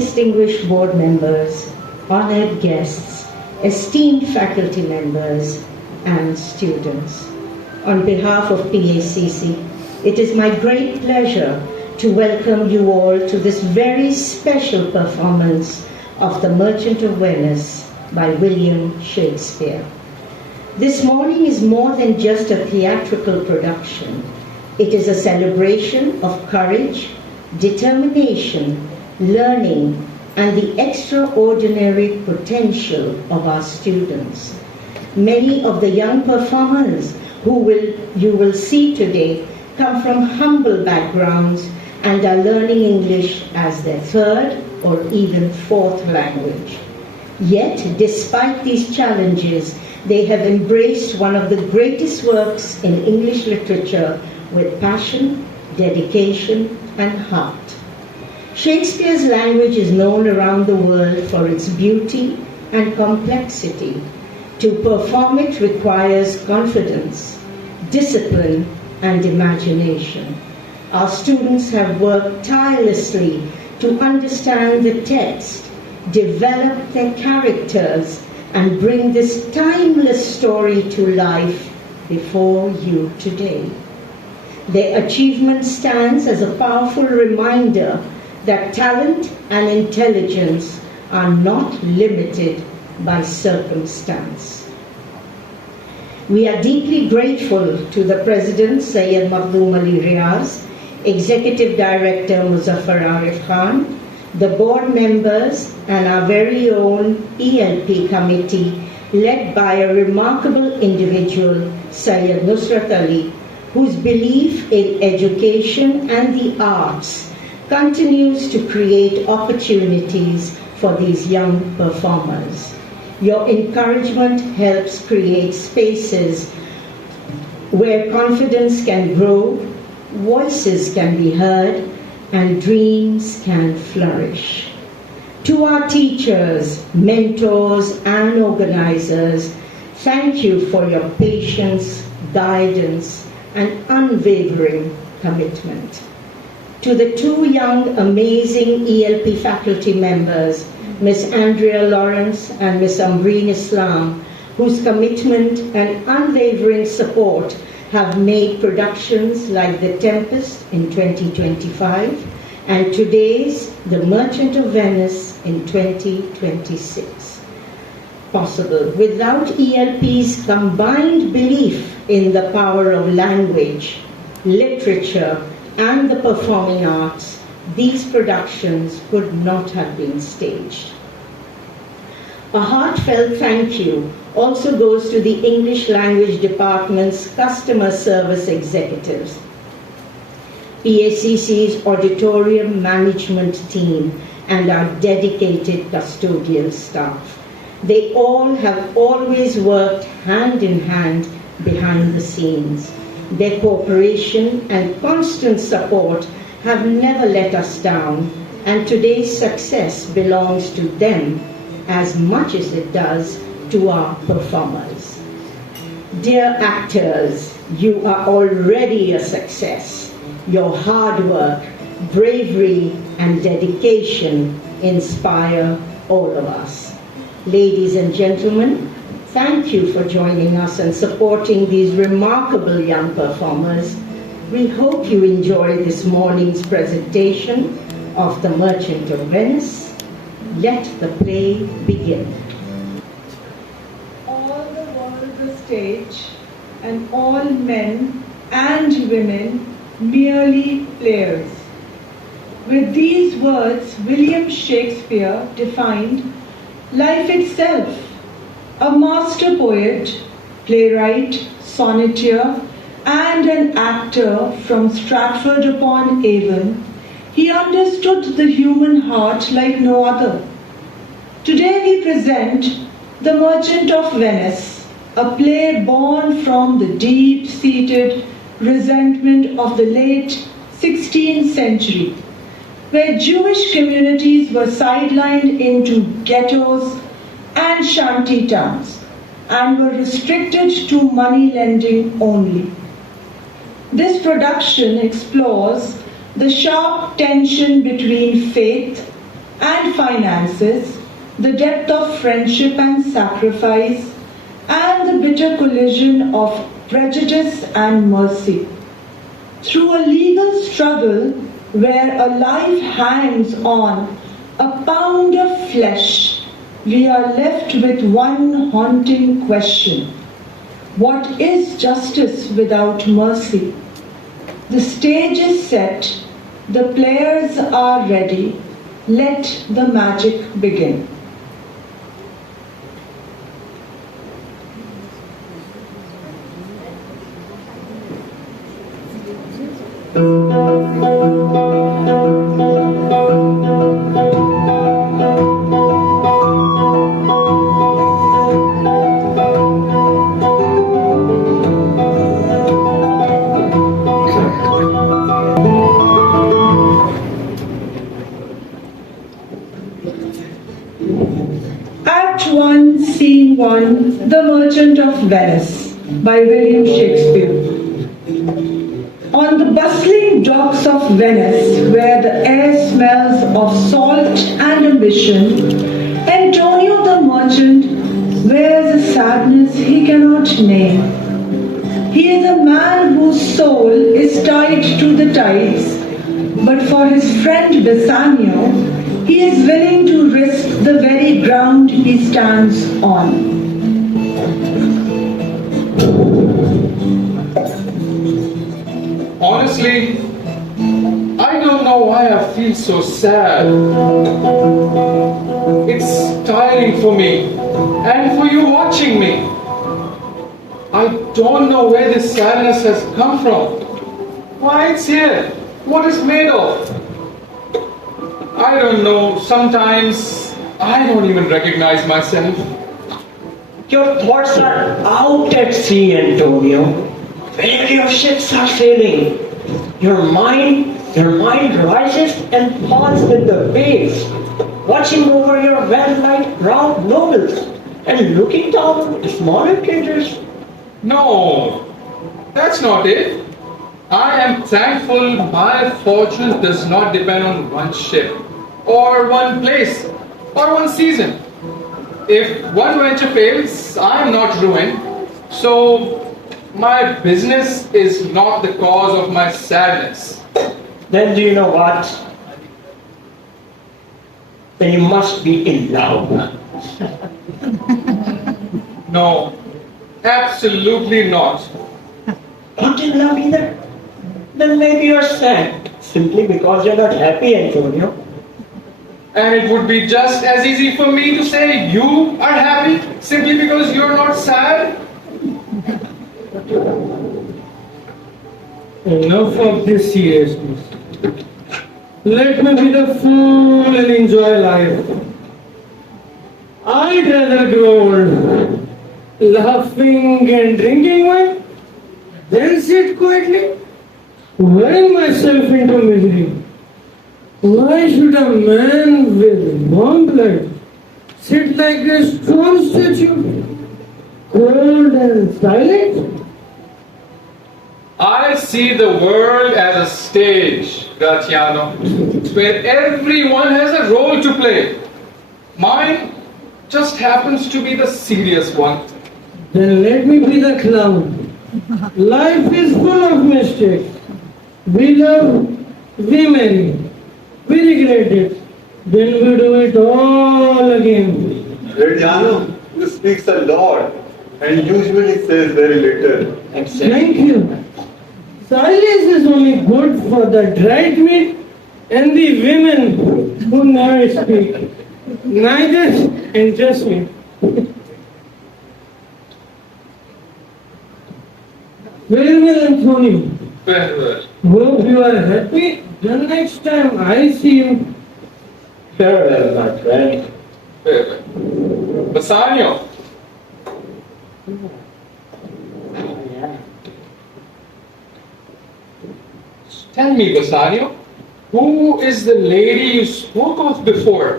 Distinguished board members, honored guests, esteemed faculty members, and students. On behalf of PACC, it is my great pleasure to welcome you all to this very special performance of The Merchant of Venice by William Shakespeare. This morning is more than just a theatrical production. It is a celebration of courage, determination, learning, and the extraordinary potential of our students. Many of the young performers you will see today come from humble backgrounds and are learning English as their third or even fourth language. Yet, despite these challenges, they have embraced one of the greatest works in English literature with passion, dedication, and heart. Shakespeare's language is known around the world for its beauty and complexity. To perform it requires confidence, discipline, and imagination. Our students have worked tirelessly to understand the text, develop their characters, and bring this timeless story to life before you today. Their achievement stands as a powerful reminder that talent and intelligence are not limited by circumstance. We are deeply grateful to the President, Syed Makhdoom Ali Riaz, Executive Director Muzaffar Arif Khan, the board members, and our very own ELP committee, led by a remarkable individual, Syed Nusrat Ali, whose belief in education and the arts continues to create opportunities for these young performers. Your encouragement helps create spaces where confidence can grow, voices can be heard, and dreams can flourish. To our teachers, mentors, and organizers, thank you for your patience, guidance, and unwavering commitment. To the two young, amazing ELP faculty members, Ms. Andrea Lawrence and Ms. Ambreen Islam, whose commitment and unwavering support have made productions like The Tempest in 2025 and today's The Merchant of Venice in 2026 possible. Without ELP's combined belief in the power of language, literature, and the performing arts, these productions could not have been staged. A heartfelt thank you also goes to the English Language Department's customer service executives, PACC's auditorium management team, and our dedicated custodial staff. They all have always worked hand in hand behind the scenes. Their cooperation and constant support have never let us down, and today's success belongs to them as much as it does to our performers. Dear actors, you are already a success. Your hard work, bravery, and dedication inspire all of us. Ladies and gentlemen, thank you for joining us and supporting these remarkable young performers. We hope you enjoy this morning's presentation of The Merchant of Venice. Let the play begin. All the world's a stage, and all men and women merely players. With these words, William Shakespeare defined life itself. A master poet, playwright, sonneteer, and an actor from Stratford-upon-Avon, he understood the human heart like no other. Today we present The Merchant of Venice, a play born from the deep-seated resentment of the late 16th century, where Jewish communities were sidelined into ghettos and shanty towns and were restricted to money lending only. This production explores the sharp tension between faith, and finances, the depth of friendship and sacrifice, and the bitter collision of prejudice and mercy. Through a legal struggle where a life hangs on a pound of flesh, we are left with one haunting question. What is justice without mercy? The stage is set, the players are ready, let the magic begin. Act 1, Scene 1, The Merchant of Venice by William Shakespeare. On the bustling docks of Venice, where the air smells of salt and ambition, Antonio the merchant wears a sadness he cannot name. He is a man whose soul is tied to the tides, but for his friend Bassanio, he is willing to risk the very ground he stands on. Honestly, I don't know why I feel so sad. It's tiring for me and for you watching me. I don't know where this sadness has come from. Why it's here? What it's made of? I don't know. Sometimes I don't even recognize myself. Your thoughts are out at sea, Antonio. Where your ships are sailing. Your mind rises and falls with the waves, watching over your well-light proud nobles and looking down on smaller traders. No, that's not it. I am thankful my fortune does not depend on one ship, or one place, or one season. If one venture fails, I am not ruined. So, my business is not the cause of my sadness. Then do you know what? Then you must be in love. No, absolutely not. Not in love either? Then maybe you're sad, simply because you're not happy, Antonio. And it would be just as easy for me to say you are happy simply because you're not sad. Enough of this seriousness. Let me be the fool and enjoy life. I'd rather grow old, laughing and drinking wine, than sit quietly, wearing myself into misery. Why should a man with warm blood sit like a stone statue, cold and silent? I see the world as a stage, Gratiano, where everyone has a role to play. Mine just happens to be the serious one. Then let me be the clown. Life is full of mistakes. We love, we marry, we regret it, then we do it all again. Reggiano, you speaks a lot and usually says very little. Thank you. Silence is only good for the dried meat and the women who never speak. Neither interest me. Farewell, Antonio. Farewell. Hope you are happy the next time I see you. Farewell, my friend. Farewell. Bassanio. Tell me, Bassanio, who is the lady you spoke of before?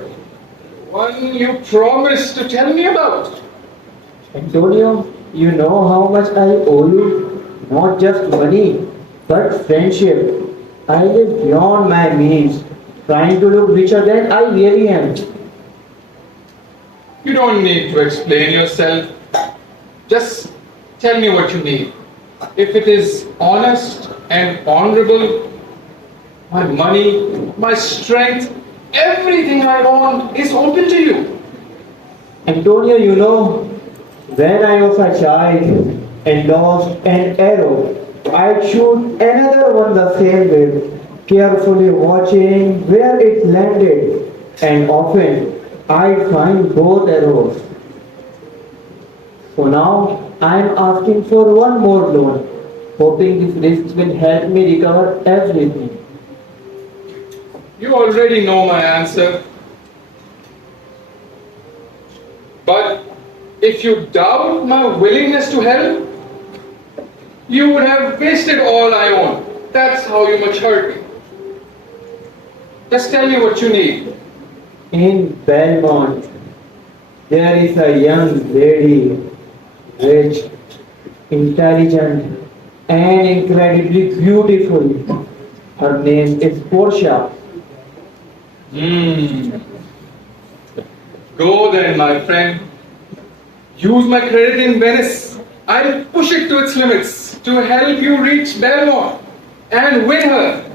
One you promised to tell me about. Antonio, you know how much I owe you, not just money, but friendship. I live beyond my means. trying to look richer than I really am. You don't need to explain yourself. Just tell me what you need. If it is honest and honorable, my money, my strength, everything I want is open to you. Antonio, you know, when I was a child and lost an arrow, I'd shoot another one the same way, carefully watching where it landed, and often I'd find both arrows. So now I'm asking for one more loan, hoping this risk will help me recover everything. You already know my answer. But if you doubt my willingness to help, you would have wasted all I own. That's how you much hurt me. Just tell me what you need. In Belmont, there is a young lady, rich, intelligent, and incredibly beautiful. Her name is Portia. Go then, my friend. Use my credit in Venice. I'll push it to its limits to help you reach Belmont and win her.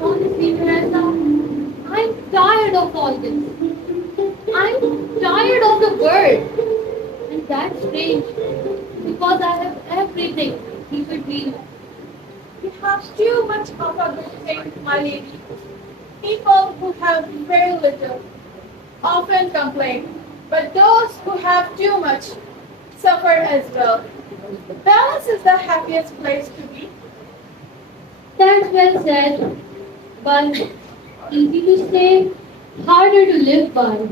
Honestly, Teresa, I'm tired of all this. I'm tired of the world. And that's strange, because I have everything he could dream of. You have too much of a good thing, my lady. People who have very little often complain, but those who have too much suffer as well. Balance is the happiest place to be. That's well said, but easy to say, harder to live by.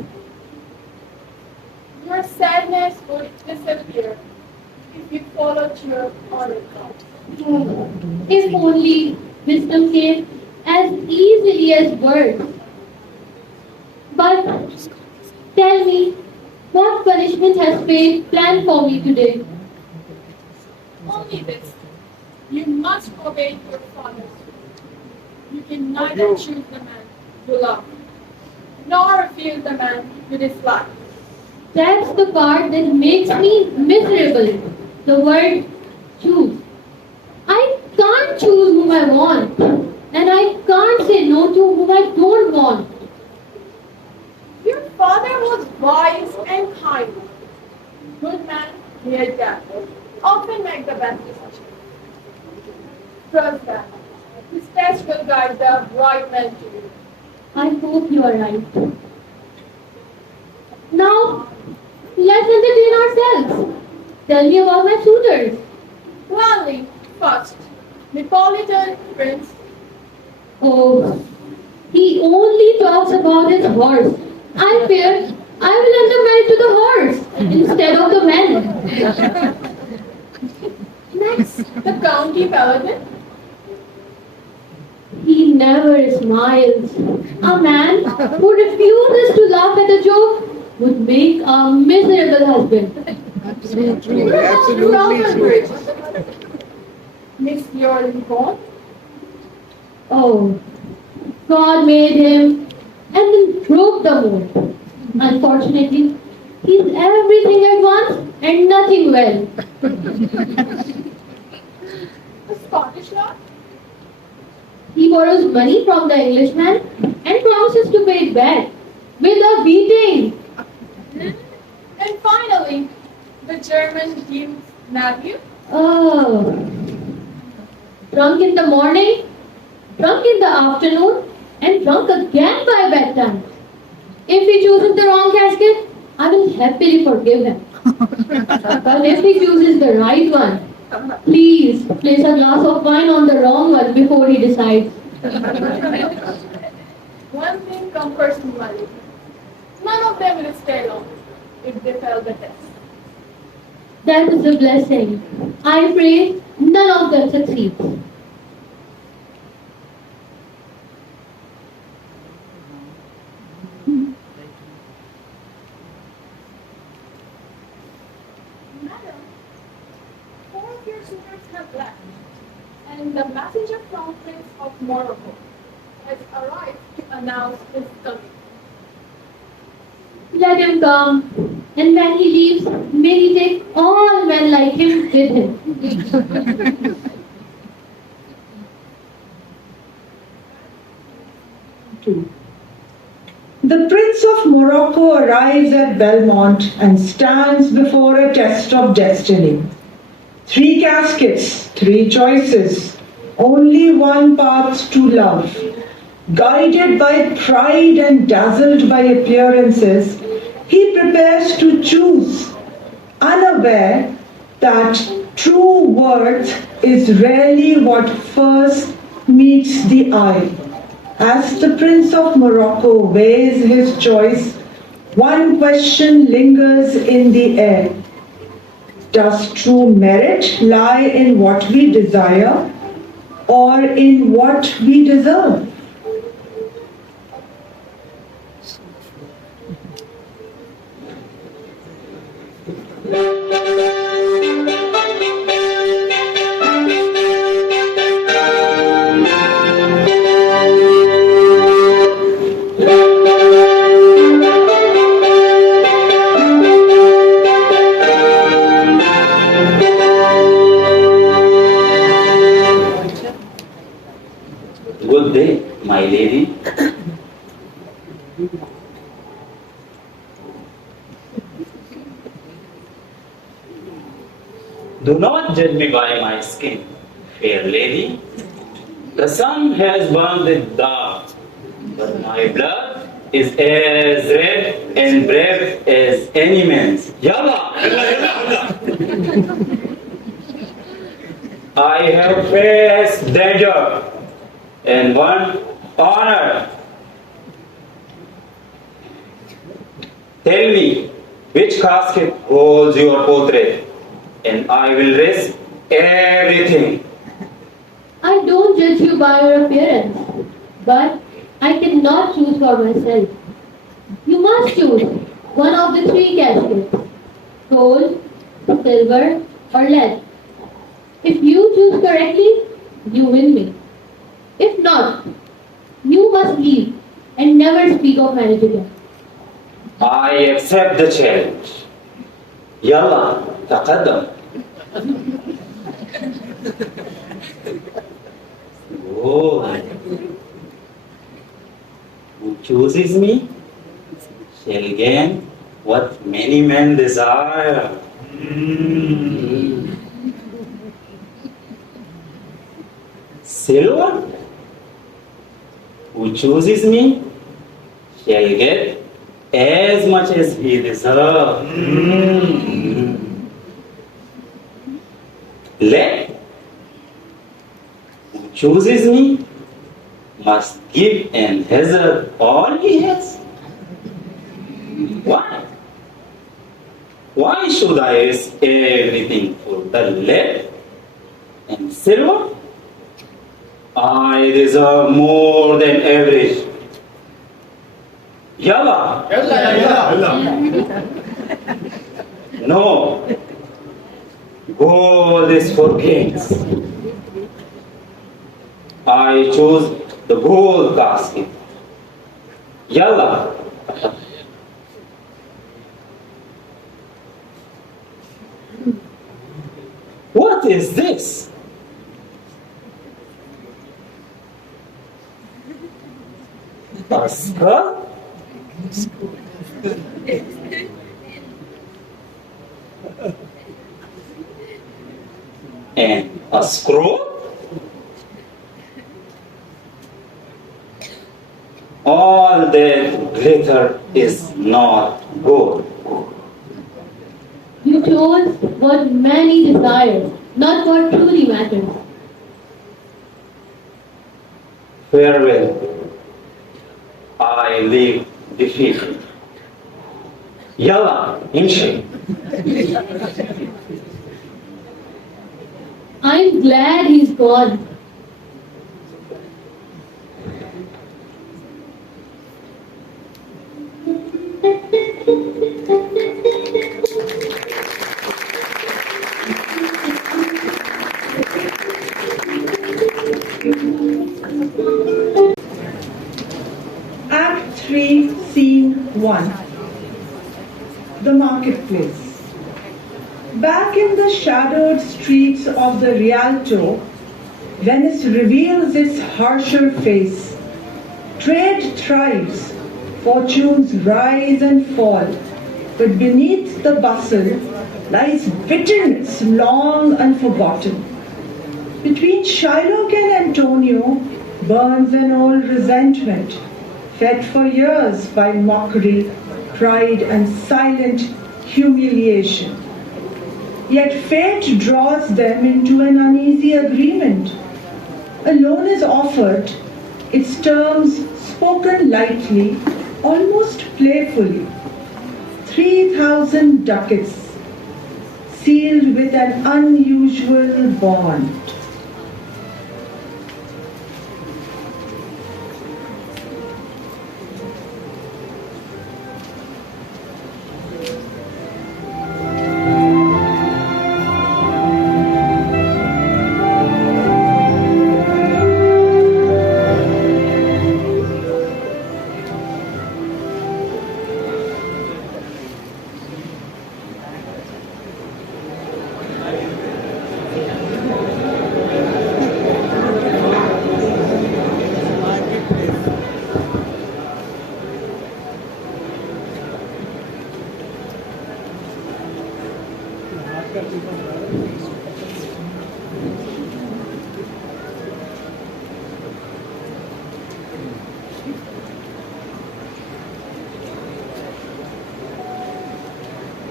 Your sadness would disappear if you followed your oracle. If only wisdom came as easily as words. But tell me, what punishment has fate planned for me today? Only this. You must obey your father. You can neither choose the man you love, nor refuse the man you dislike. That's the part that makes me miserable. The word choose. I can't choose whom I want, and I can't say no to whom I don't want. Your father was wise and kind. Good man, yet that often make the best decision. Trust that. His test will guide the right man to you. I hope you are right. Now, let's entertain ourselves. Tell me about my suitors. Gladly, first, Neapolitan prince. Oh, he only talks about his horse. I fear I will end up married to the horse instead of the man. Next, the county paladin. He never smiles. A man who refuses to laugh at a joke would make a miserable husband. Absolutely true. Miss your Lincoln. Oh, God made him and then broke the mold. Unfortunately, he's everything at once and nothing well. The Scottish lord. He borrows money from the Englishman and promises to pay it back with a beating. And finally, the German duke's nephew. Oh, drunk in the morning, drunk in the afternoon, and drunk again by bedtime. If he chooses the wrong casket, I will happily forgive him. But if he chooses the right one, please place a glass of wine on the wrong one before he decides. One thing comforts me, my lady. None of them will stay long if they fail the test. That is a blessing. I pray none of them succeeds. Madam, 4 of your suitors have left, and the messenger from Prince of Morocco has arrived to announce his coming. Let him come, and when he leaves, may he take all men like him with him. The Prince of Morocco arrives at Belmont and stands before a test of destiny. 3 caskets, 3 choices, only one path to love. Guided by pride and dazzled by appearances, he prepares to choose, unaware that true worth is rarely what first meets the eye. As the Prince of Morocco weighs his choice, one question lingers in the air. Does true merit lie in what we desire or in what we deserve? Good day, my lady. Do not judge me by my skin, fair lady. The sun has burned it dark, but my blood is as red and brave as any man's. Yalla! I have faced danger and won honor. Tell me which casket holds your portrait, and I will risk everything. I don't judge you by your appearance, but I cannot choose for myself. You must choose one of the 3 caskets, gold, silver, or lead. If you choose correctly, you win me. If not, you must leave and never speak of marriage again. I accept the challenge. Yalla, taqaddam. Good. Who chooses me shall gain what many men desire. Silver, who chooses me shall get as much as he deserves. Lead, who chooses me must give and hazard all he has. Why? Why should I risk everything for the lead and silver? I deserve more than average. Yalla! No. Gold is for kings. I choose the gold casket. Yalla! What is this? A skull? And a scroll? all that glitter is not gold. You chose what many desire, not what truly matters. Farewell. I leave defeated. Yalla, imshi. I'm glad he's gone. Act 3, Scene 1. The marketplace. Back in the shadowed streets of the Rialto, Venice reveals its harsher face. Trade thrives, fortunes rise and fall, but beneath the bustle lies bitterness long unforgotten. Between Shylock and Antonio burns an old resentment, fed for years by mockery, pride, and silent humiliation. Yet fate draws them into an uneasy agreement. A loan is offered, its terms spoken lightly, almost playfully. 3,000 ducats, sealed with an unusual bond.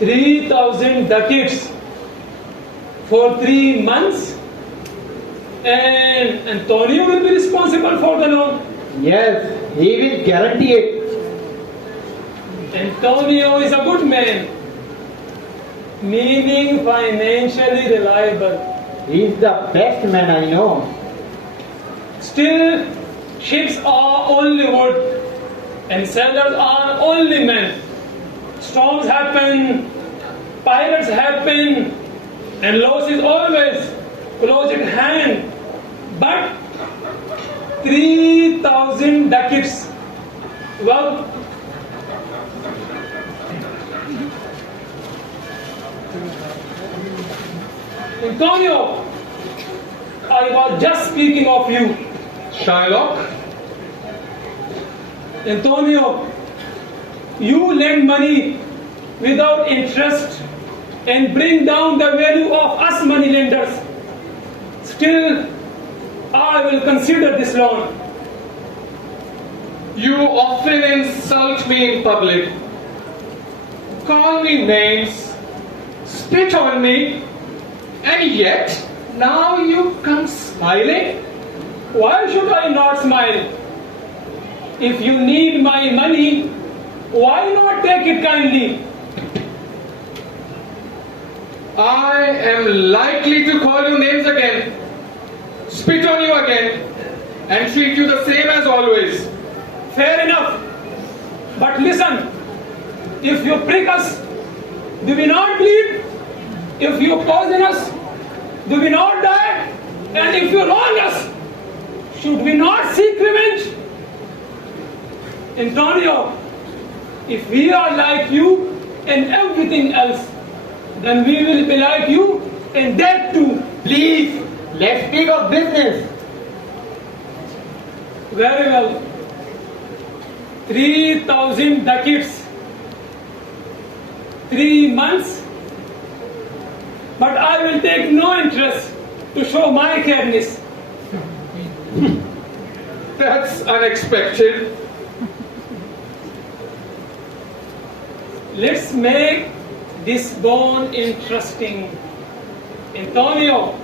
$3,000 ducats for 3 months, and Antonio will be responsible for the loan. Yes, he will guarantee it. Antonio is a good man, meaning financially reliable. He is the best man I know. Still, ships are only wood, and sailors are only men. Storms happen, pirates happen, and loss is always close at hand. But 3,000 ducats, well, Antonio, I was just speaking of you. Shylock, Antonio, you lend money without interest and bring down the value of us money lenders. Still, I will consider this loan. you often insult me in public, call me names, spit on me, and yet now you come smiling? Why should I not smile? If you need my money, why not take it kindly? I am likely to call you names again, spit on you again, and treat you the same as always. Fair enough. But listen, if you prick us, do we not bleed? If you poison us, do we not die? And if you wrong us, should we not seek revenge? Antonio, if we are like you and everything else, then we will be like you and that too. Please, let's speak of business. Very well. 3,000 ducats, 3 months, but I will take no interest to show my careness. That's unexpected. Let's make this bond interesting. Antonio,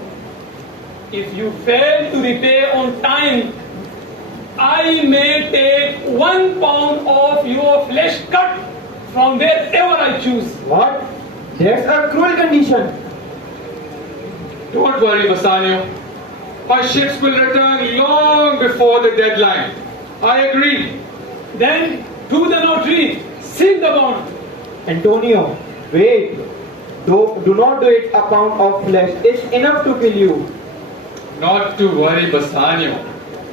if you fail to repay on time, I may take 1 pound of your flesh cut from wherever I choose. What? That's a cruel condition. Don't worry, Bassanio. My ships will return long before the deadline. I agree. Then, to the notary, seal the bond. Antonio, wait. Do not do it. A pound of flesh is enough to kill you. Not to worry, Bassanio.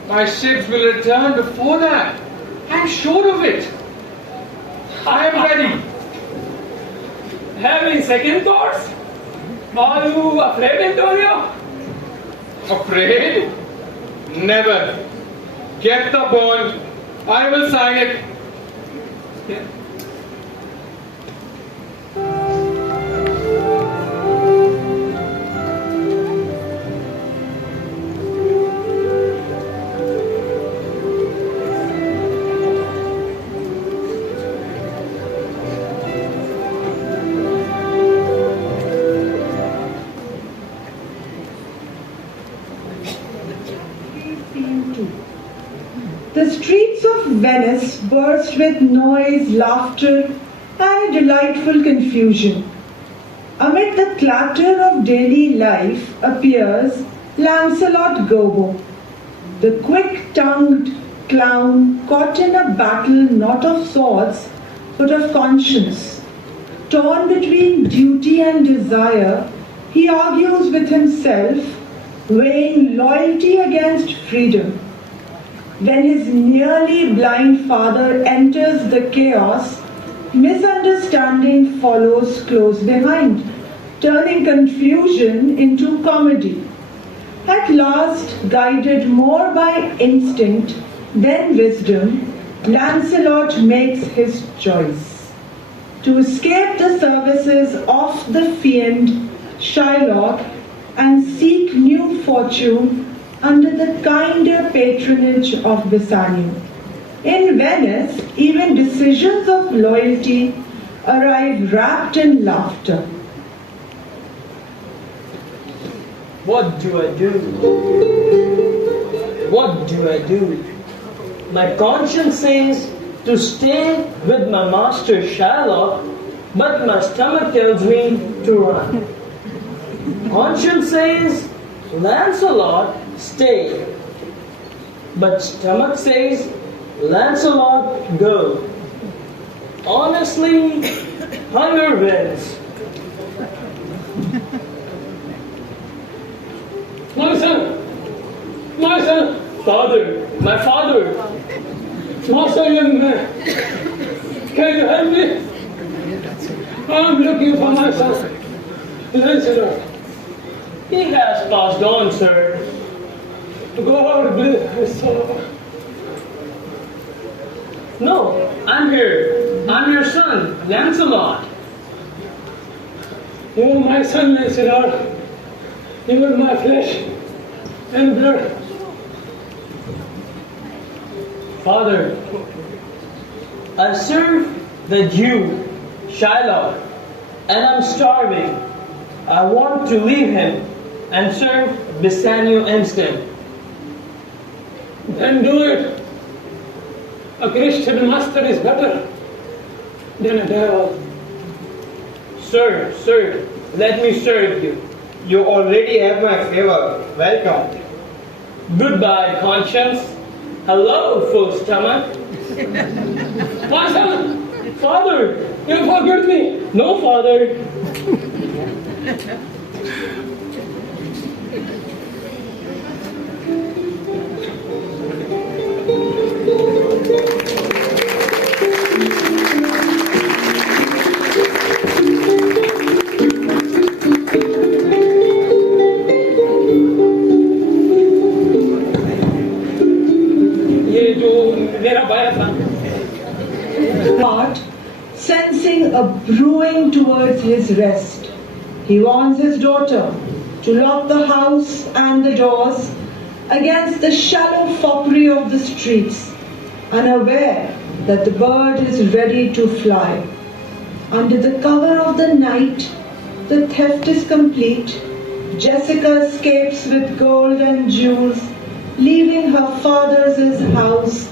My ships will return before that. I'm sure of it. I am ready. Having second thoughts? Are you afraid, Antonio? Afraid? Never. Get the bond. I will sign it. Yeah. The streets of Venice burst with noise, laughter, and a delightful confusion. Amid the clatter of daily life appears Lancelot Gobbo, the quick-tongued clown caught in a battle not of swords but of conscience. Torn between duty and desire, he argues with himself, weighing loyalty against freedom. When his nearly blind father enters the chaos, misunderstanding follows close behind, turning confusion into comedy. At last, guided more by instinct than wisdom, Lancelot makes his choice. To escape the services of the fiend Shylock and seek new fortune under the kinder patronage of Bassanio. In Venice, even decisions of loyalty arrive wrapped in laughter. What do I do? What do I do? My conscience says to stay with my master Shylock, but my stomach tells me to run. Conscience says, Lancelot, stay. But stomach says, Lancelot, go. Honestly, hunger wins. My son, Father, my father. Master, young man, can you help me? I'm looking for my son, Lancelot. He has passed on, sir. God bless his soul. No, I'm here. I'm your son, Lancelot. You are my son, Lancelot. You are my flesh and blood. Father, I serve the Jew, Shylock, and I'm starving. I want to leave him and serve Bassanio instead. Then do it. A Christian master is better than a devil. Sir, let me serve you. You already have my favor. Welcome. Goodbye, conscience. Hello, full stomach. My son, Father, you forget me. no, Father. ये जो मेरा बाया था, Heart, sensing a brewing towards his rest, he warns his daughter to lock the house and the doors against the shallow foppery of the streets, unaware that the bird is ready to fly. Under the cover of the night, the theft is complete. Jessica escapes with gold and jewels, leaving her father's house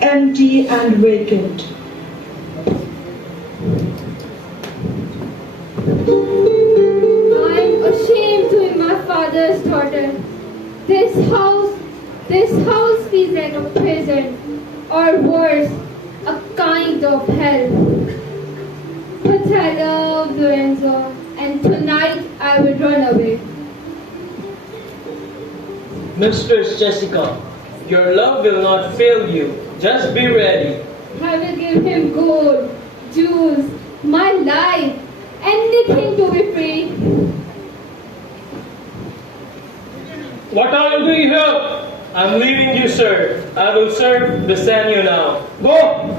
empty and vacant. I'm ashamed to be my father's daughter. This house feels like a prison, or worse, a kind of hell. But I love Lorenzo, and tonight I will run away. Mistress Jessica, your love will not fail you. Just be ready. I will give him gold, jewels, my life, anything to be free. What are you doing here? I'm leaving you, sir. I will serve Bassanio now. Go!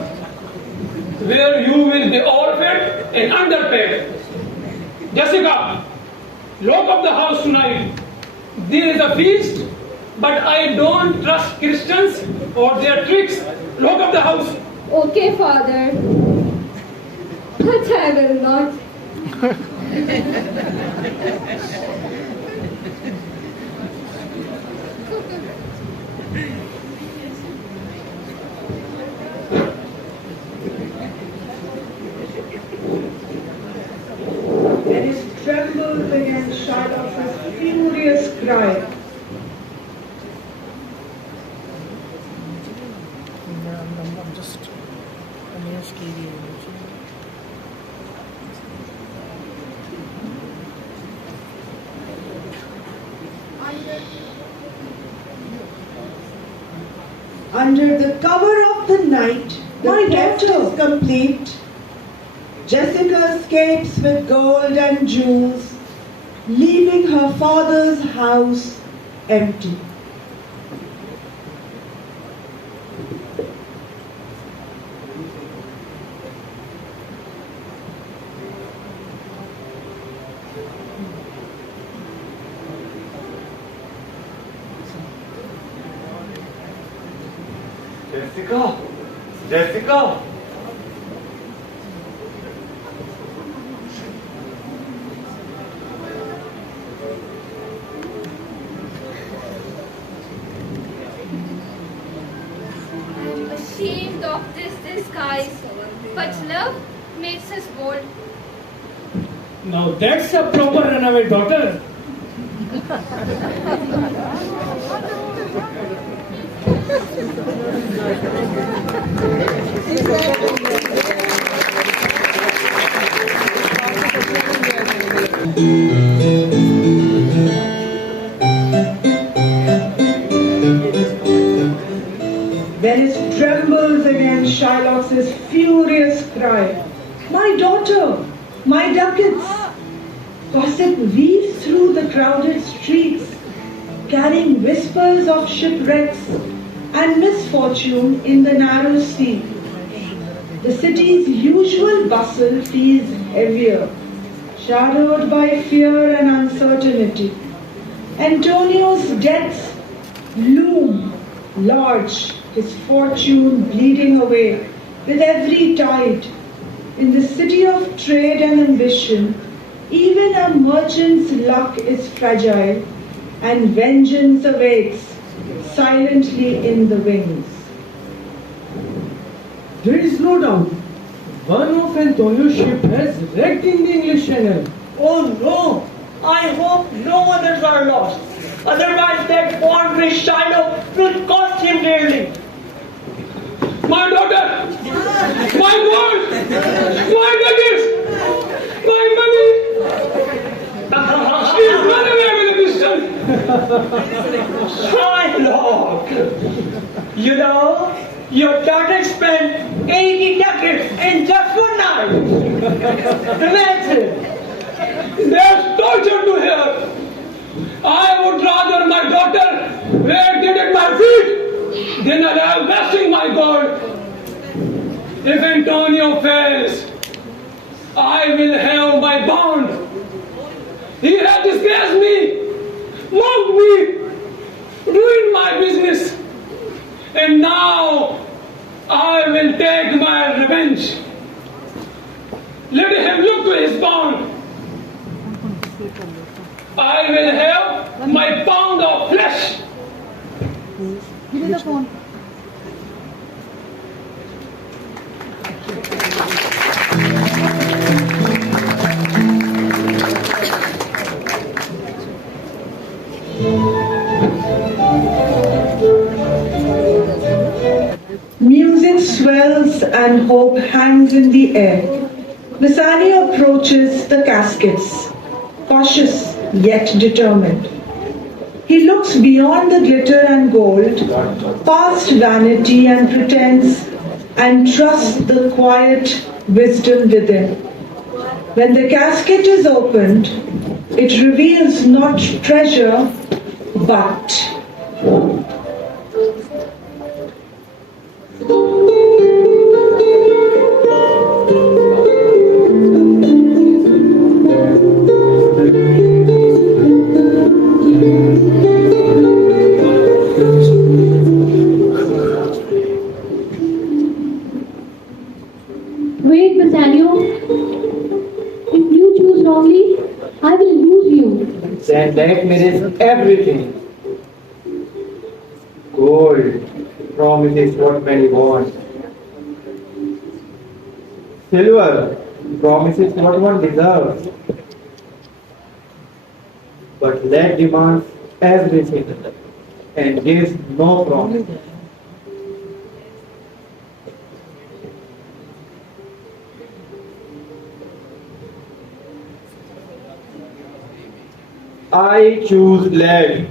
Where you will be overfed and underpaid. Jessica, lock up the house tonight. There is a feast, but I don't trust Christians or their tricks. Lock up the house. Okay, father. But I will not. Venice trembles against Shylock's furious cry. Under the cover of the night, the theft is complete. Jessica escapes with gold and jewels, leaving her father's house empty. Jessica! Jessica! I'm ashamed of this disguise, but love makes us bold. Now that's a proper runaway daughter. Venice trembles against Shylock's furious cry. My daughter! My ducats! Gossip weaves through the crowded streets, carrying whispers of shipwrecks and misfortune in the narrow sea. The city's usual bustle feels heavier, shadowed by fear and uncertainty. Antonio's debts loom large, his fortune bleeding away with every tide. In the city of trade and ambition, even a merchant's luck is fragile, and vengeance awaits silently in the wings. There is no doubt. One of Antonio's ship has wrecked in the English Channel. Oh no! I hope no others are lost. Otherwise that portrait Shylock will cost him dearly. My daughter! My gold! My nuggets! My money! Please run away with the pistol! Shylock! You know, your daughter spent 80 ducats in just one night. Imagine! There's torture to hear! I would rather my daughter were dead at my feet than allow wasting my gold. If Antonio fails, I will have my bond. He has disgraced me, mocked me, ruined my business, and now I will take my revenge. Let him look to his pound. I will have my pound of flesh. Give me the phone. Music swells and hope hangs in the air. Bassanio approaches the caskets, cautious yet determined. He looks beyond the glitter and gold, past vanity and pretense, and trusts the quiet wisdom within. When the casket is opened, it reveals not treasure, but Wait, Bassanio. If you choose wrongly, I will lose you. Then let me risk everything. Gold promises what many want. Silver promises what one deserves. But lead demands everything and gives no promise. I choose lead.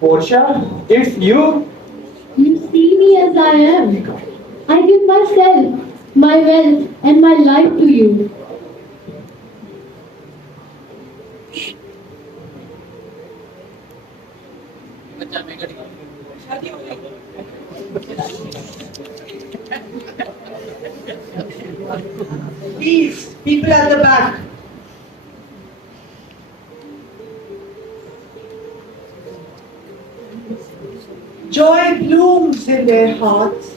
Portia, it's you. You see me as I am. I give myself, my wealth, and my life to you. please, people at the back. Joy blooms in their hearts,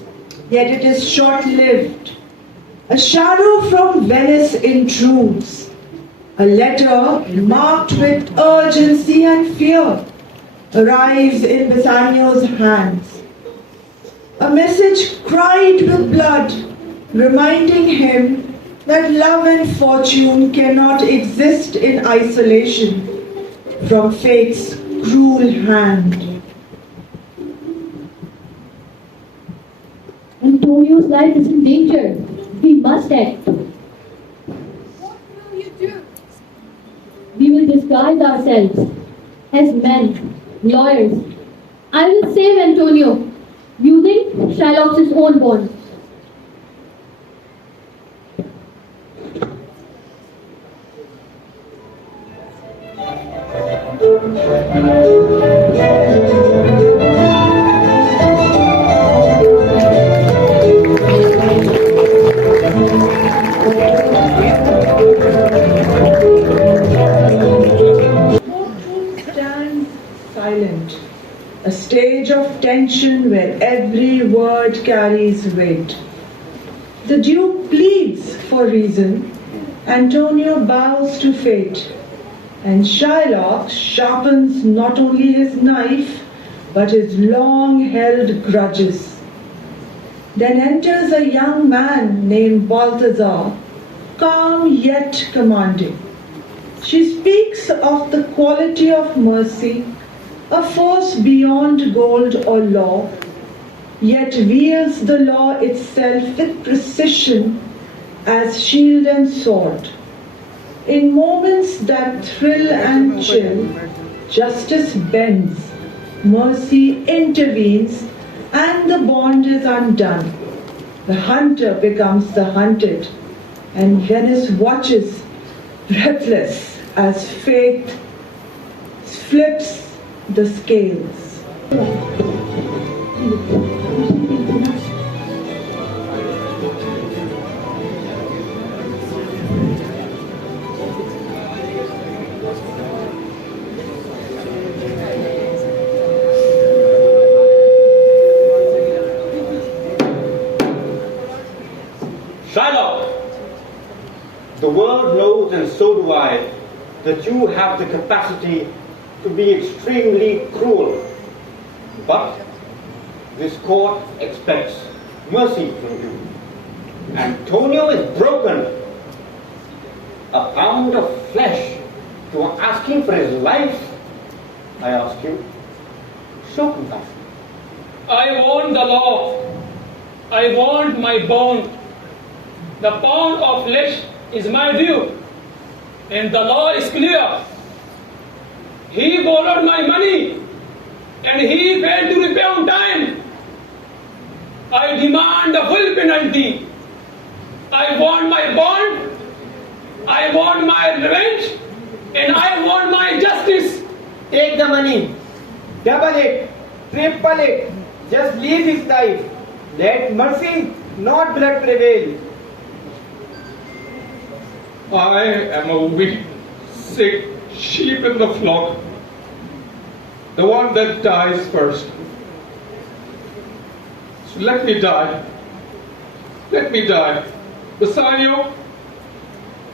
yet it is short-lived. A shadow from Venice intrudes. A letter marked with urgency and fear arrives in Bassanio's hands. A message cried with blood, reminding him that love and fortune cannot exist in isolation from fate's cruel hand. Antonio's life is in danger. We must act. What will you do? We will disguise ourselves as men, lawyers. I will save Antonio using Shylock's own bond. Courtroom stands silent, a stage of tension where every word carries weight. The Duke pleads for reason, Antonio bows to fate, and Shylock sharpens not only his knife but his long-held grudges. Then enters a young man named Balthazar, calm yet commanding. She speaks of the quality of mercy, a force beyond gold or law, yet wields the law itself with precision as shield and sword. In moments that thrill and chill, justice bends, mercy intervenes, and the bond is undone. The hunter becomes the hunted, and Venice watches, breathless, as fate flips the scales. world knows, and so do I, that you have the capacity to be extremely cruel. But this court expects mercy from you. Antonio is broken. A pound of flesh. You are asking for his life. I ask you, show compassion. I want the law. I want my bond. The pound of flesh is my due, and the law is clear. He borrowed my money, and he failed to repay on time. I demand a full penalty. I want my bond, I want my revenge, and I want my justice. Take the money, double it, triple it, just leave his life. Let mercy, not blood, prevail. I am a weak, sick sheep in the flock, the one that dies first. So let me die. Let me die. Bassanio,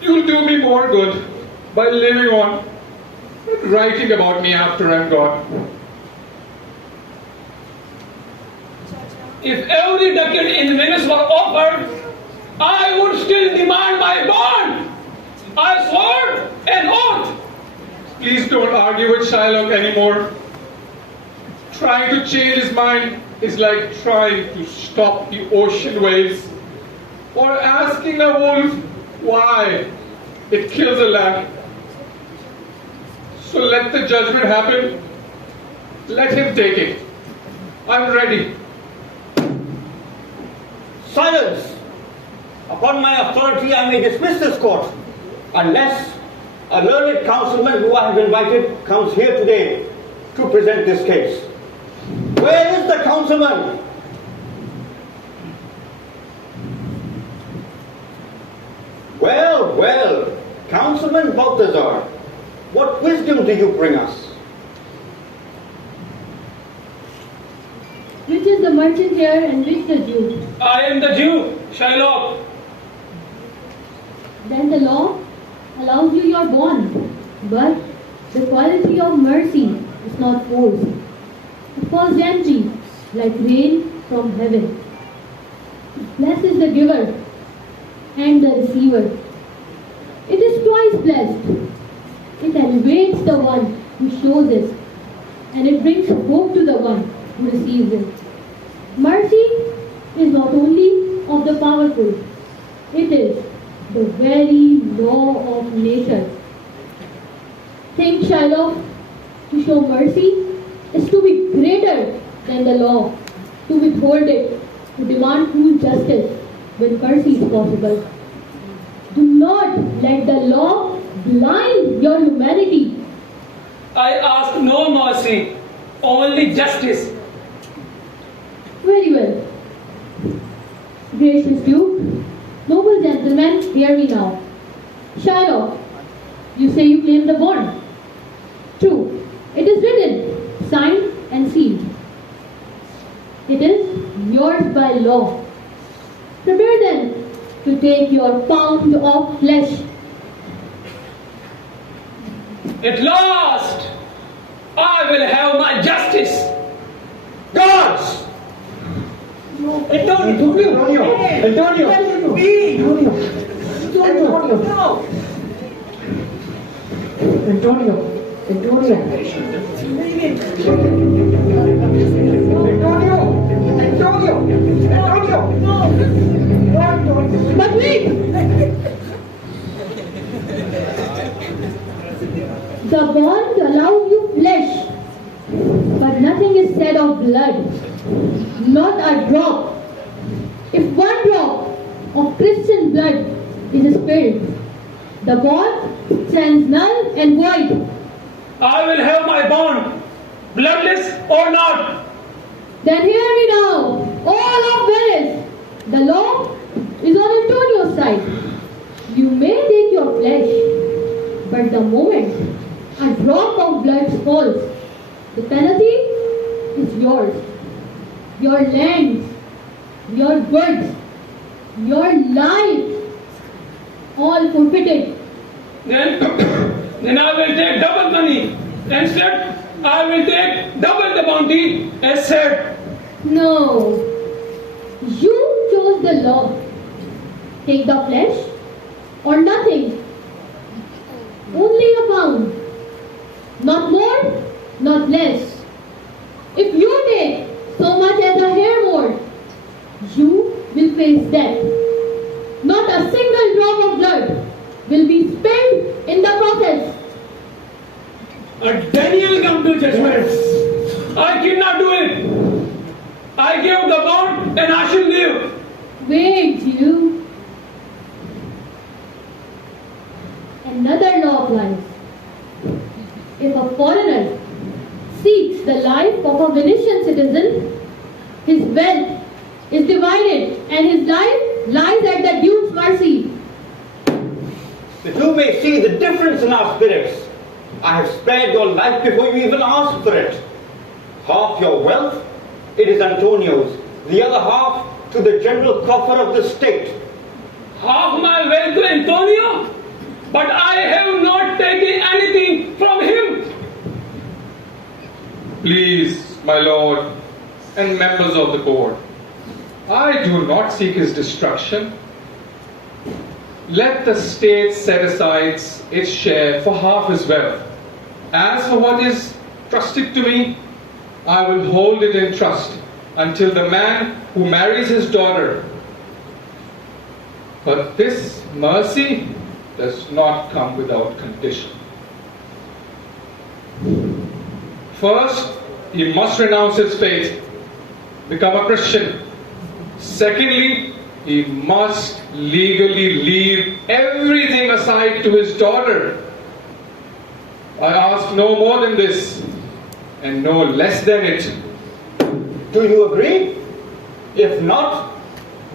you'll do me more good by living on and writing about me after I'm gone. If every ducat in Venice were offered, I would still demand my bond. I swore an oath. Please don't argue with Shylock anymore. Trying to change his mind is like trying to stop the ocean waves, or asking a wolf why it kills a lamb. So let the judgment happen. Let him take it. I'm ready. Silence! Upon my authority, I may dismiss this court, unless a learned councilman who I have invited comes here today to present this case. Where is the councilman? Well, well, Councilman Balthazar, what wisdom do you bring us? Which is the merchant here and which the Jew? I am the Jew, Shylock. Then the law allows you your bond, but the quality of mercy is not force. It falls gently, like rain from heaven. It blesses the giver and the receiver. It is twice blessed. It elevates the one who shows it, and it brings hope to the one who receives it. Mercy is not only of the powerful, it is the very law of nature. Think, Shylock, to show mercy is to be greater than the law, to withhold it, to demand full justice when mercy is possible. Do not let the law blind your humanity. I ask no mercy, only justice. Very well. Gracious Duke, noble gentlemen, hear me now. Shylock, you say you claim the bond. True, it is written, signed and sealed. It is yours by law. Prepare then to take your pound of flesh. At last, I will have my justice. Guards! Antonio! But wait! The bond allows you flesh, but nothing is said of blood. Not a drop. If one drop of Christian blood is spilled, the bond stands null and void. I will have my bond, bloodless or not. Then hear me now, all of Venice. The law is on Antonio's side. You may take your flesh, but the moment a drop of blood falls, the penalty is yours. Your lands, your goods, your life, All forfeited. Then I will take double money. Instead, I will take double the bounty as said. No. You chose the law. Take the flesh or nothing. Only a pound. Not more, not less. If you take so much as a hair more, you will face death. Not a single drop of blood will be spilled in the process. Daniel come to judgment. I cannot do it. I gave the bond and I should live. Wait, you. Another law applies. If a foreigner seeks the life of a Venetian citizen, his wealth is divided and his life lies at the Duke's mercy. That you may see the difference in our spirits, I have spared your life before you even asked for it. Half your wealth, it is Antonio's. The other half to the general coffer of the state. Half my wealth to Antonio, but I have not taken anything from him. Please, my lord, and members of the board, I do not seek his destruction. Let the state set aside its share for half his wealth. As for what is trusted to me, I will hold it in trust until the man who marries his daughter. But this mercy does not come without condition. First, he must renounce his faith, become a Christian. Secondly, he must legally leave everything aside to his daughter. I ask no more than this, and no less than it. Do you agree? If not,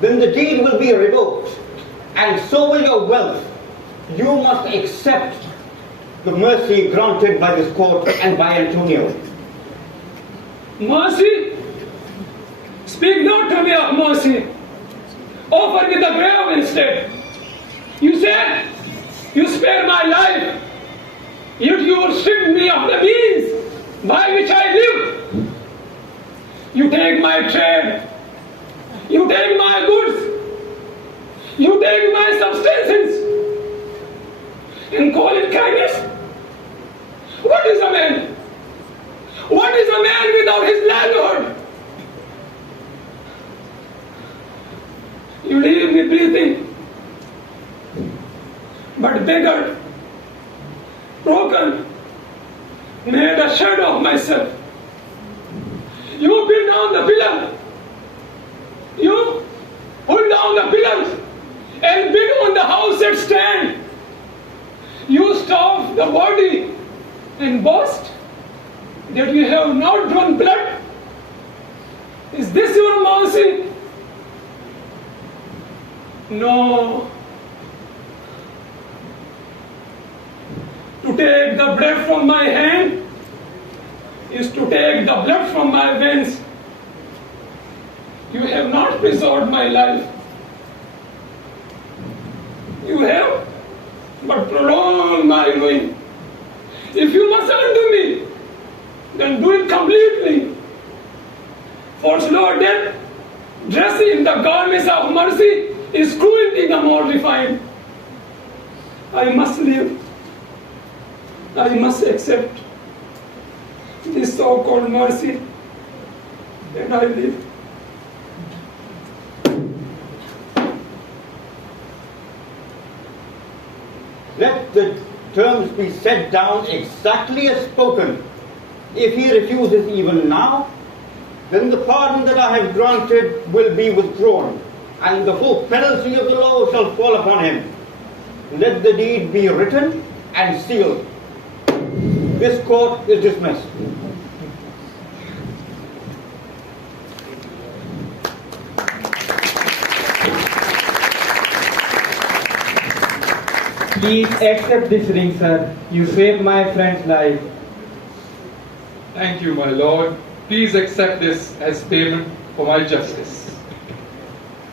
then the deed will be revoked, and so will your wealth. You must accept the mercy granted by this court and by Antonio. Mercy? Speak not to me of mercy. Offer me the grave instead. You said you spare my life, yet you will strip me of the means by which I live. You take my trade, you take my goods, you take my substances, and call it kindness. What is a man? What is a man without his landlord? You leave me breathing, but beggared, broken, made a shadow of myself. You build down the pillar. You pull down the pillars and build on the house that stand. You starve the body and boast that you have not drawn blood. Is this your mercy? No. To take the breath from my hand is to take the blood from my veins. You have not preserved my life. You have but prolonged my ruin. If you must undo me, then do it completely. For slow death, dressed in the garments of mercy, is cruelty the more refined. I must live. I must accept this so-called mercy, and I live. Let the terms be set down exactly as spoken. If he refuses even now, then the pardon that I have granted will be withdrawn, and the full penalty of the law shall fall upon him. Let the deed be written and sealed. This court is dismissed. Please accept this ring, sir. You saved my friend's life. Thank you, my lord. Please accept this as payment for my justice.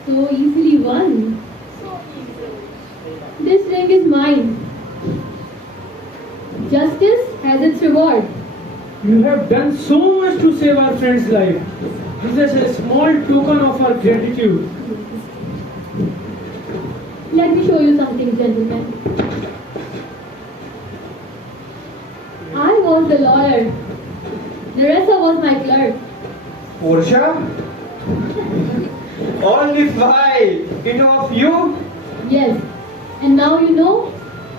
So easily won. So easily. This ring is mine. Justice has its reward. You have done so much to save our friend's life. This is a small token of our gratitude. Let me show you something, gentlemen. I was the lawyer. Nerissa was my clerk. Portia? Only 5. You know of you? Yes. And now you know,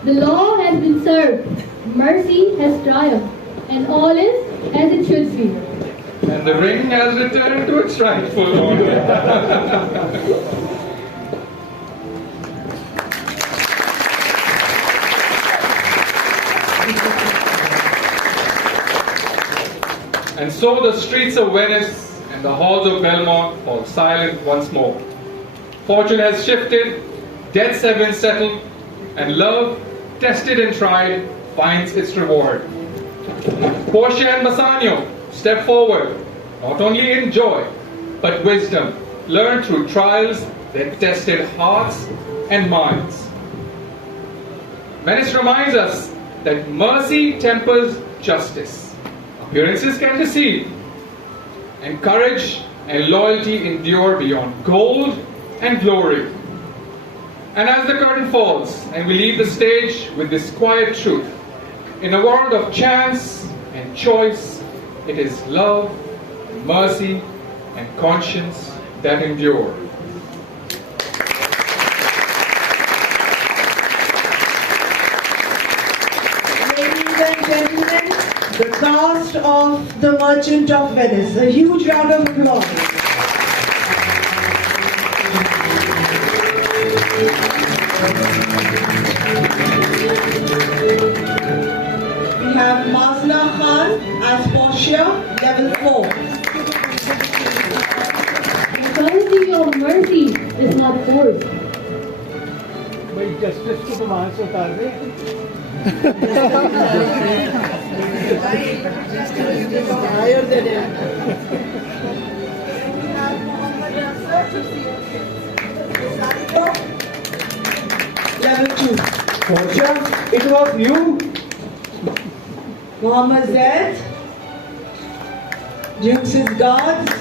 the law has been served. Mercy has triumphed. And all is as it should be. And the ring has returned to its rightful owner. And so the streets of Venice and the halls of Belmont fall silent once more. Fortune has shifted, debts have been settled, and love, tested and tried, finds its reward. Portia and Bassanio step forward, not only in joy, but wisdom, learned through trials that tested hearts and minds. Venice reminds us that mercy tempers justice. Appearances can deceive, and courage and loyalty endure beyond gold and glory. And as the curtain falls and we leave the stage with this quiet truth, in a world of chance and choice, it is love, mercy, and conscience that endure. Ladies and gentlemen, the cast of The Merchant of Venice. A huge round of applause. We have Masla Khan as Portia, level 4. Authority of mercy is not forced. भाई justice को तो वहाँ से उतार दे. Higher than him. Level 2. Portia, it was you? Muhammad Zaid, Dukes' Guards,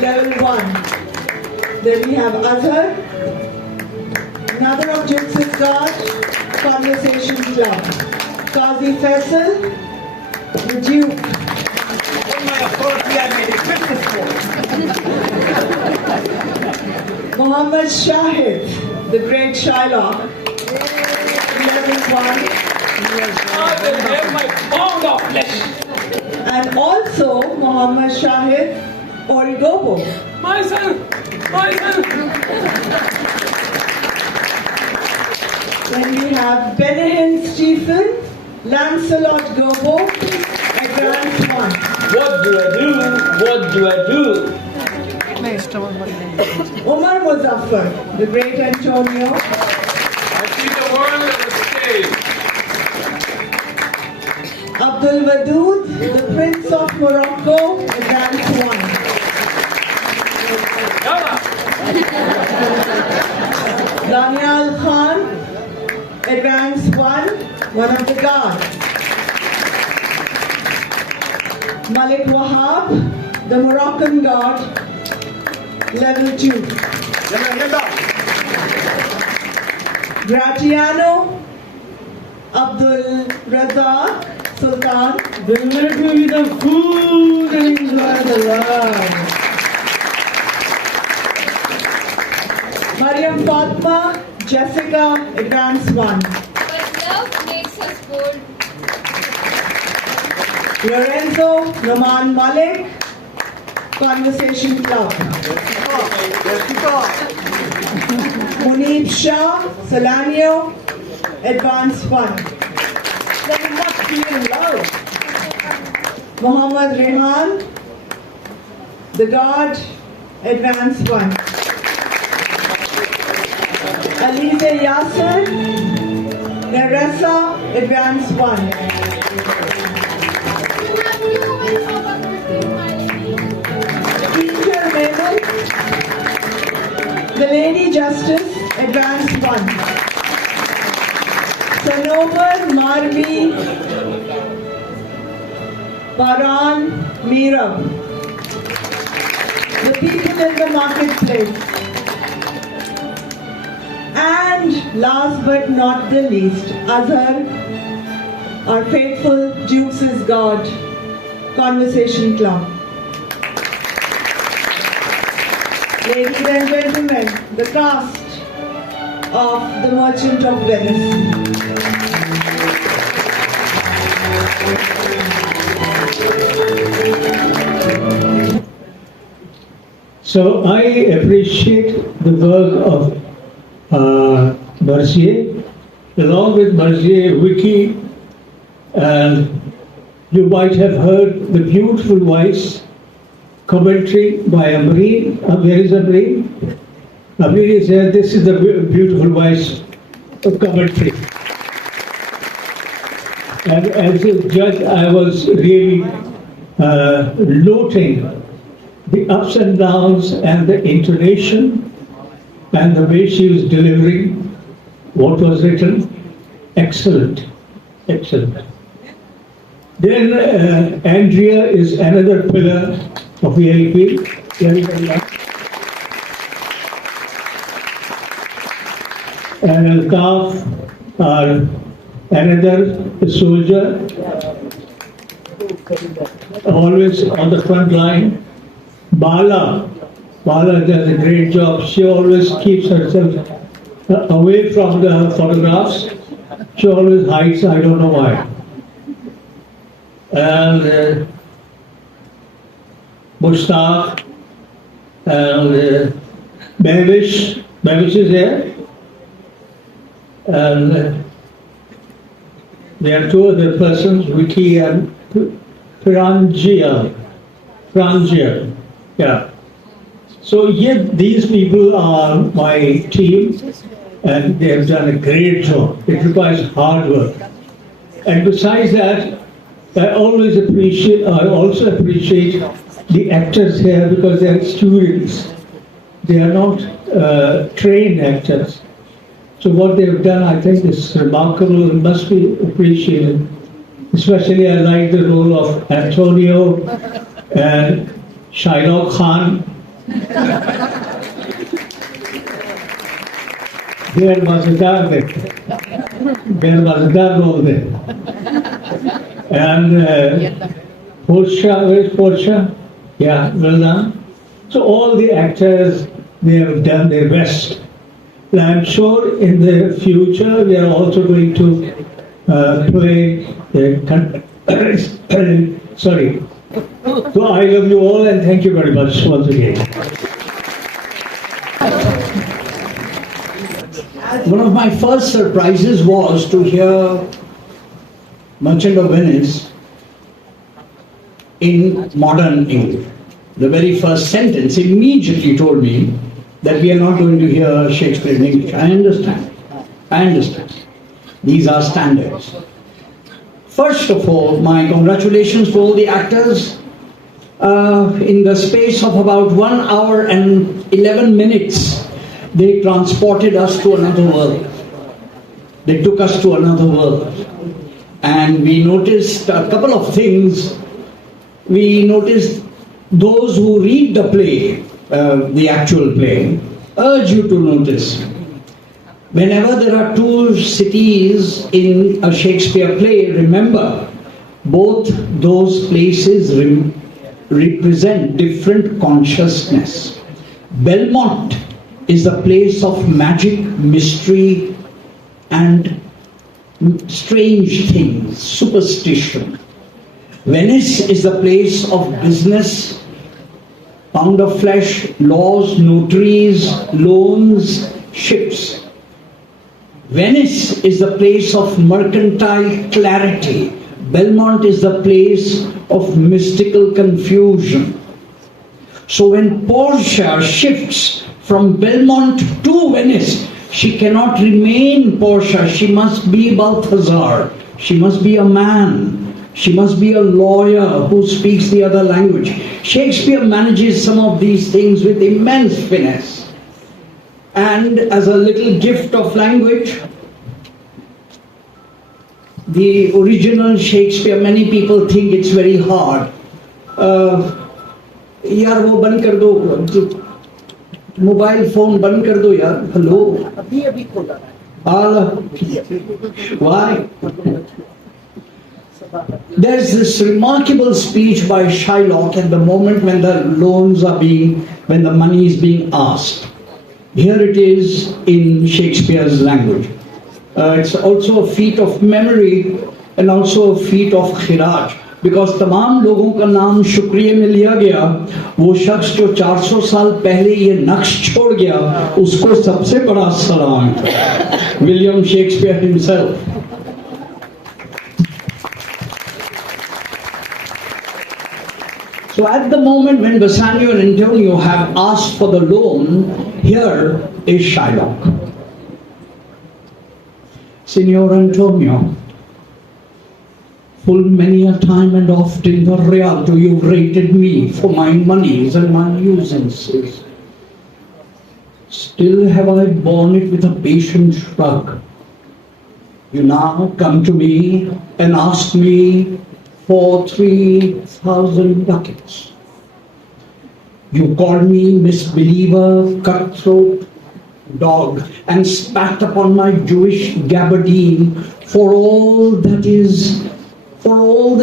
level 1. Then we have Azhar, another of Dukes' Guards, Conversation Club. Qazi Faisal, the Duke. On my authority, I made a Christmas call. Muhammad Shahid, the great Shylock, level 1. I will have my pound of flesh. And also Muhammad Shahid Origobo. Myself. Then we have Benehin Stephen, Lancelot Gobo, Advance 1. What do I do? What do I do? Omar Muzaffar, the great Antonio. I see the world as a stage. Abdul Wadud, the Prince of Morocco, Advance 1. Daniel Khan, Advance 1, one of the guards. Malik Wahab, the Moroccan guard, level 2. Gratiano, Abdul Razak, Sultan. Then let me be the fool and enjoy the love. Mariam Fatma, Jessica, Advance 1. But love makes us bold. Lorenzo, Noman Malik, Conversation Club. Munib Shah, Solanio, Advance 1. Then you must be in love. Muhammad Rehan, The Guard, Advance 1. Alize Yasser, Nerissa, Advance 1. You have too much of a mercy, my lady. Teacher Mabel, The Lady Justice, Parvi, Paran, Meera, the people in the marketplace, and last but not the least, Azhar, our faithful Duke's God Conversation Club. Ladies and gentlemen, the cast of The Merchant of Venice. So I appreciate the work of Mercier. Along with Mercier, Vicky, and you might have heard the beautiful voice commentary by Amreen. Where is Amreen? Amreen is here. This is the beautiful voice of commentary. And as a judge, I was really noting the ups and downs and the intonation and the way she was delivering what was written. Excellent, excellent. Then Andrea is another pillar of VIP. And Altaf are another soldier, always on the front line. Bala does a great job. She always keeps herself away from the photographs. She always hides, I don't know why. And Mushtaq and Bevish is there. And there are two other persons, Vicky and Frangia. Yeah. So yet these people are my team and they have done a great job. It requires hard work. And besides that, I also appreciate the actors here because they are students. They are not trained actors. So what they have done, I think, is remarkable and must be appreciated. Especially I like the role of Antonio and Shylock Khan. They are Mazadar role there. And Portia, where is Portia? Yeah, well done. So all the actors, they have done their best. And I'm sure in the future we are also going to play sorry. So I love you all and thank you very much once again. One of my first surprises was to hear Merchant of Venice in modern English. The very first sentence immediately told me that we are not going to hear Shakespeare in English. I understand. These are standards. First of all, my congratulations to all the actors. In the space of about 1 hour and 11 minutes, they transported us to another world. They took us to another world. And we noticed a couple of things. We noticed those who read the play, the actual play, urge you to notice. Whenever there are two cities in a Shakespeare play, remember, both those places represent different consciousness. Belmont is the place of magic, mystery, and strange things, superstition. Venice is the place of business, pound of flesh, laws, notaries, loans, ships. Venice is the place of mercantile clarity. Belmont is the place of mystical confusion. So when Portia shifts from Belmont to Venice, she cannot remain Portia. She must be Balthazar. She must be a man. She must be a lawyer who speaks the other language. Shakespeare manages some of these things with immense finesse. And as a little gift of language, The original Shakespeare, many people think it's very hard. यार वो बंद कर दो, mobile phone बंद कर दो यार. Hello, अभी खोला है. Why? There's this remarkable speech by Shylock at the moment when when the money is being asked. Here it is in Shakespeare's language. It's also a feat of memory and also a feat of khiraj. Because तमाम लोगों का नाम शुक्रिया में लिया गया, वो शख्स जो 400 साल पहले ये नक्श छोड़ गया, उसको सबसे बड़ा सलाम. William Shakespeare himself. So at the moment when Bassanio and Antonio have asked for the loan, here is Shylock. Signor Antonio, full many a time and oft in the Rialto you rated me for my monies and my usances. Still have I borne it with a patient shrug. You now come to me and ask me for 3,000 ducats. You called me misbeliever, cutthroat, dog, and spat upon my Jewish gabardine for all the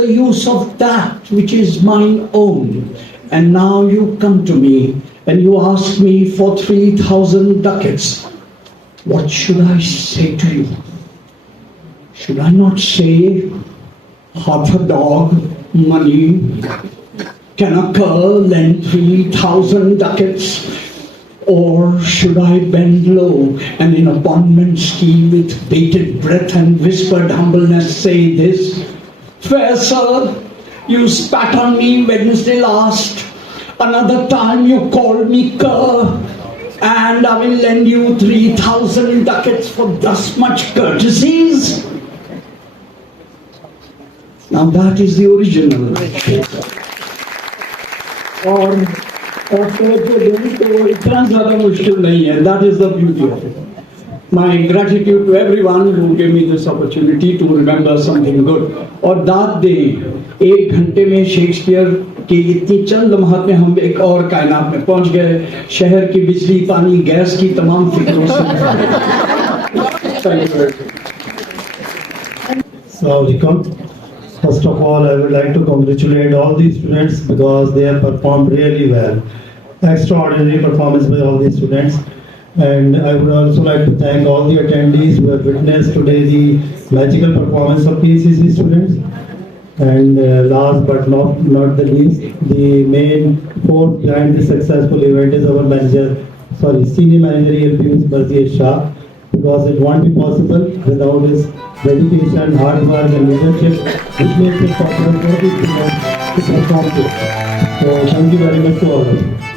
use of that which is mine own. And now you come to me and you ask me for 3,000 ducats. What should I say to you? Should I not say, half a dog, money? Can a girl lend 3,000 ducats? Or should I bend low and in a bondman scheme with bated breath and whispered humbleness say this? Fair sir, you spat on me Wednesday last. Another time you called me cur. And I will lend you 3,000 ducats for thus much courtesies. Now that is the original. That is the beauty of it. My gratitude to everyone who gave me this opportunity to remember something good. और दाद दे, 1 घंटे में Shakespeare की इतनी चंद लम्हात में हम एक और कायनात में पहुंच गए. शहर की बिजली, पानी, गैस की तमाम फिक्रों से. Assalamualaikum. First of all, I would like to congratulate all these students because they have performed really well. Extraordinary performance by all these students. And I would also like to thank all the attendees who have witnessed today the magical performance of PCC students. And last but not the least, the main force behind this successful event is our senior managerial views, Barzir Shah, because it won't be possible without his dedication, hard work and leadership, which makes it possible for the students to perform this. So thank you very much to all of you.